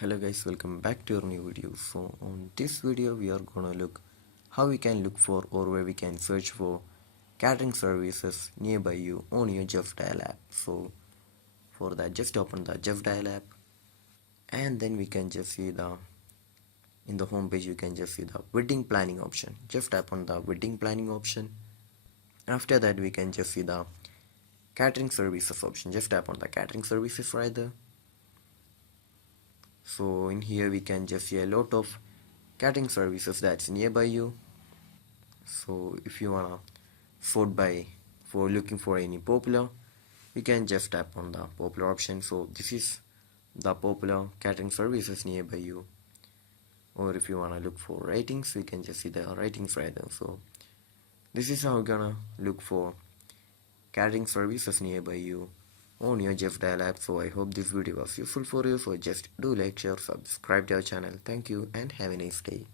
Hello guys, welcome back to our new video. So on this video we are gonna look how we can look for or where we can search for catering services nearby you on your Justdial app. So for that, just open the Justdial app, and then we can just see in the home page you can just see the wedding planning option. Just tap on the wedding planning option. After that we can just see the catering services option. Just tap on the catering services right there. So in here we can just see a lot of catering services that's nearby you. So if you wanna sort by for looking for any popular, you can just tap on the popular option. So this is the popular catering services nearby you. Or if you wanna look for ratings, we can just see the ratings right there. So this is how you're gonna look for catering services nearby you on your Justdial app. So I hope this video was useful for you. So just do like, share, subscribe to our channel. Thank you and have a nice day.